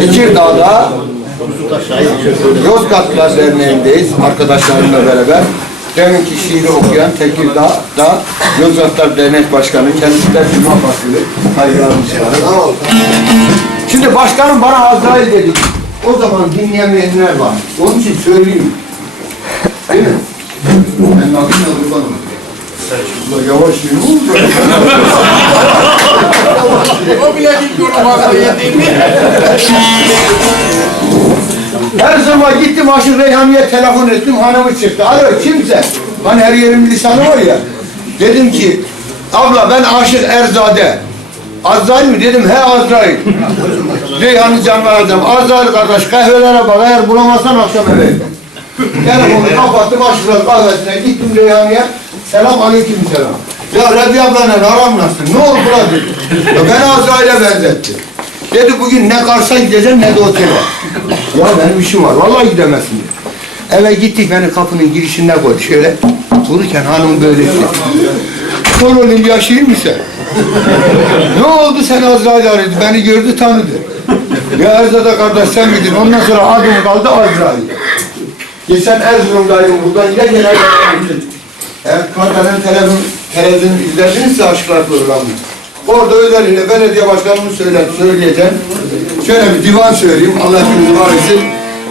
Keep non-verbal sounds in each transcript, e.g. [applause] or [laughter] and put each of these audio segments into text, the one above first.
Tekirdağ'da Yozgatlılar Derneği'ndeyiz arkadaşlarımla beraber. Deminki şiiri okuyan Tekirdağ'da Yozgatlar Dernek Başkanı kendisi de Cuma Fasili hayranımızlar. Şimdi başkanım bana Azrail dedi. O zaman dinleyemeyenler var. Onun için söyleyeyim. Değil mi? Ben nakil kurbanım. Ulan Yavaş yürü. O bile ilk yorulmazsa yediğini. Her zaman gittim Aşık Reyhan'ya telefon ettim, hanımı çıktı. Alo kimse? Hani her yerin lisanı var ya. Dedim ki, abla ben Aşık Erzade. Azrail mi? Dedim he Azrail. Reyhan'ı canlar adam. Azrail kardeş kahvelere bak eğer bulamazsan akşam eve. gel. Telefonu kapattım Aşık kahvesine gittim Reyhan'ya. Selam aleyküm selam. Ya Rabbi ablanla aram nasıl? Ne oldu lan dedi. Ya ben Azrail'e benzettim. Dedi bugün ne Kars'a gideceğim ne de otele. Ya benim işim var. Vallahi gidemezsin dedi. Eve gittik beni kapının girişinde koydu şöyle. Dururken hanım böyle işte. Sorunun yaşayayım mı sen? ne oldu sen Azrail aradı. Beni gördü tanıdı. Ya Erzada kardeş sen miydin? Ondan sonra adım kaldı Azrail. Geçen Erzurum'dayım buradan yine genel Evet, Kartal'ın televizyon, televizyon izledinizse aşklar programını. Orada özellikle belediye başkanımız söyler, söyleyeceğim. Şöyle bir divan söyleyeyim, Allah hepinizi var etsin.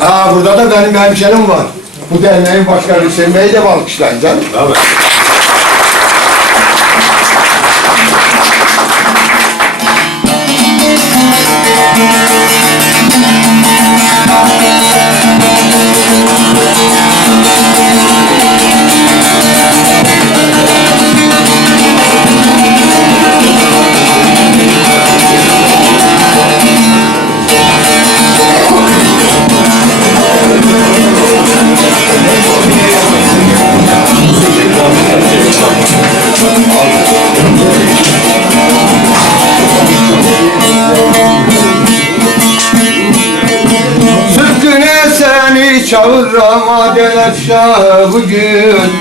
Aa, burada da benim hemşerim var. Bu derneğin başkanı Hüseyin Bey'i de alkışlayın canım. Sütüne seni çağıram Adelet Şahı bugün.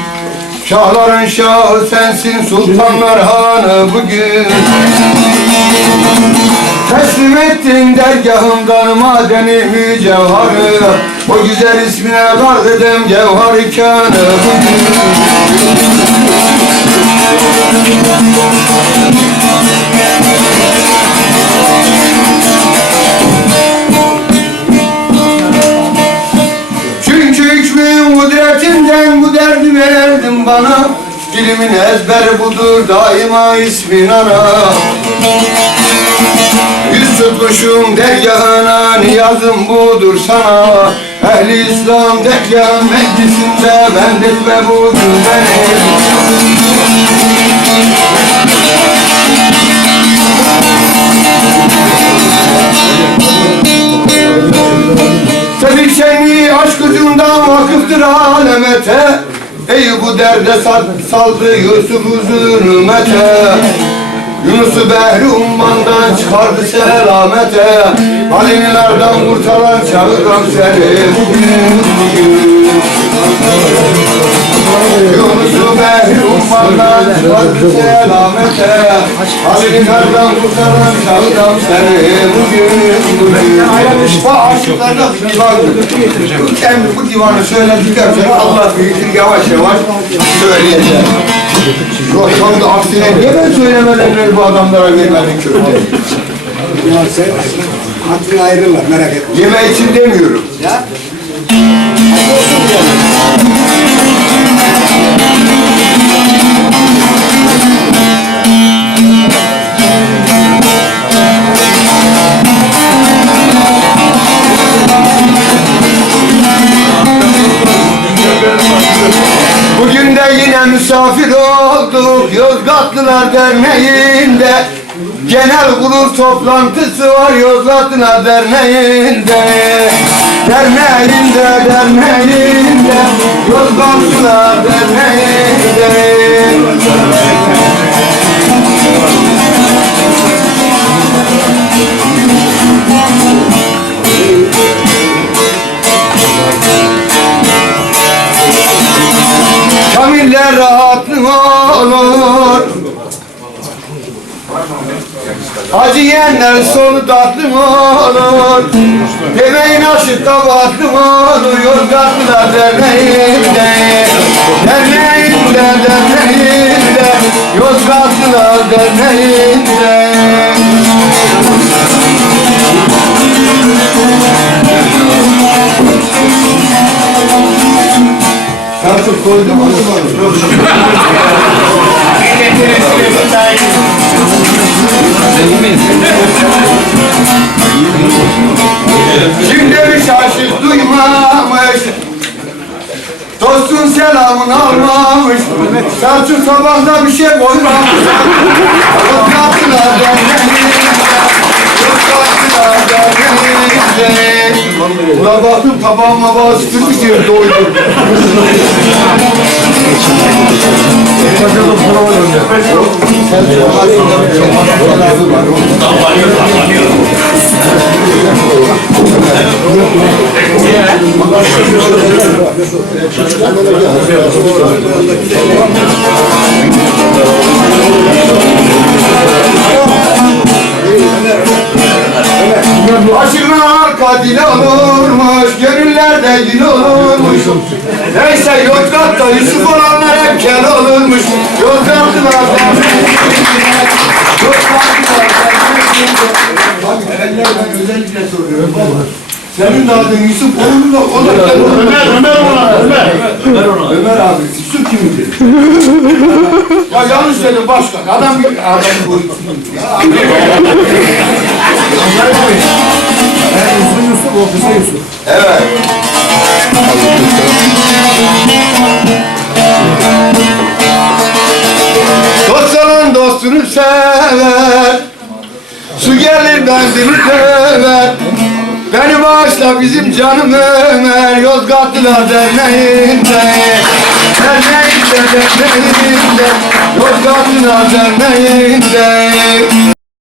Şahların şahı sensin sultanlar hanı bugün. Teslim ettin dergahımdan madeni mücevharı. O güzel ismine kaldım cevhar kanı bugün. Çünkü bana Dilimin ezberi budur daima ismin ana Yüz tutmuşum dergahına niyazım budur sana. Ehli İslam dergahın meclisinde bendik ve budur benim. Seni aşk ucundan vakıftır alemete Ey bu derde sal- saldı Yusuf zulümete Yunus'u behri ummandan çıkardı selamete. Halimilerden kurtaran çağıran seni. Yunus'u behri ummandan çıkardı selamete Halimilerden kurtaran çağıran seni bugün bugün Bu aşıklarda divandır Kendi bu divanı söyledikten sonra Allah büyüktür yavaş yavaş söyleyeceğim Yok tam da aksine niye ben söylemeden bu adamlara vermedin köfte? Ya sen hakkını merak etme. Yeme için demiyorum. Ya. Yine misafir olduk Yozgatlılar Derneği'nde. Genel kurul toplantısı var Yozgatlılar Derneği'nde. Derneğinde, derneğinde Yozgatlılar Derneği'nde Rahatlık olur Acı yiyenler sonu tatlı olur? Demeyin aşık kabahatlı mı olur? Yozgatlılar derneğinde Derneğinde, derneğinde Yozgatlılar derneğinde Şarkı koydum mu? Şimdi bir şaşık duymamış? Dostun selamını almamış. Selçuk sabahda bir şey koymamış Yozgatlılar derneğinde Yozgatlılar derneğinde Ula baktım tabağıma bazı sıkıntı diyor doydum Aşırı kadil olurmuş, gönüllerde gül olurmuş. Neyse Yozgat'ta Yusuf olanlar hep kel olurmuş. Yozgatlılar Abi kellerden özellikle soruyorum. Senin de adın Yusuf olur da olur. Ömer, Ömer ona, Ömer. Ömer ona. Ömer abi, Yusuf kimdir? ya yanlış dedim başkan. Adam bir adam bu. [laughs] Ya, Uzun Yusuf. Evet. Dostların dostunu sever. Su gelir benzini döver Beni bağışla bizim canım Ömer. Yozgatlılar derneğinde. Derneğinde, derneğinde. Yozgatlılar derneğinde